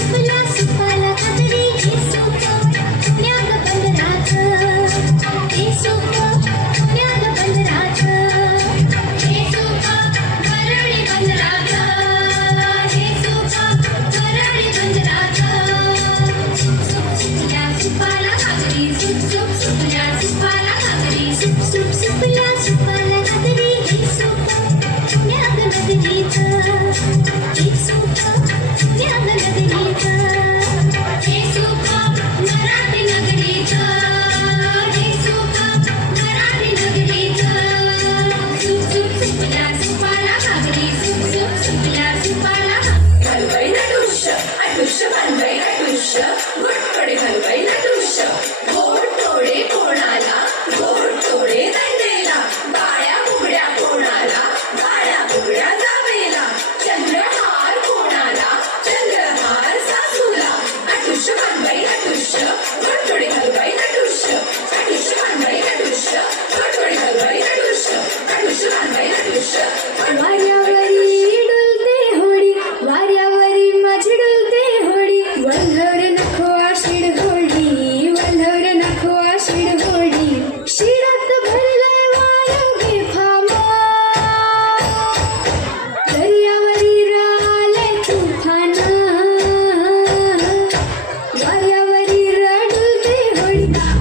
Yes, the Thank you.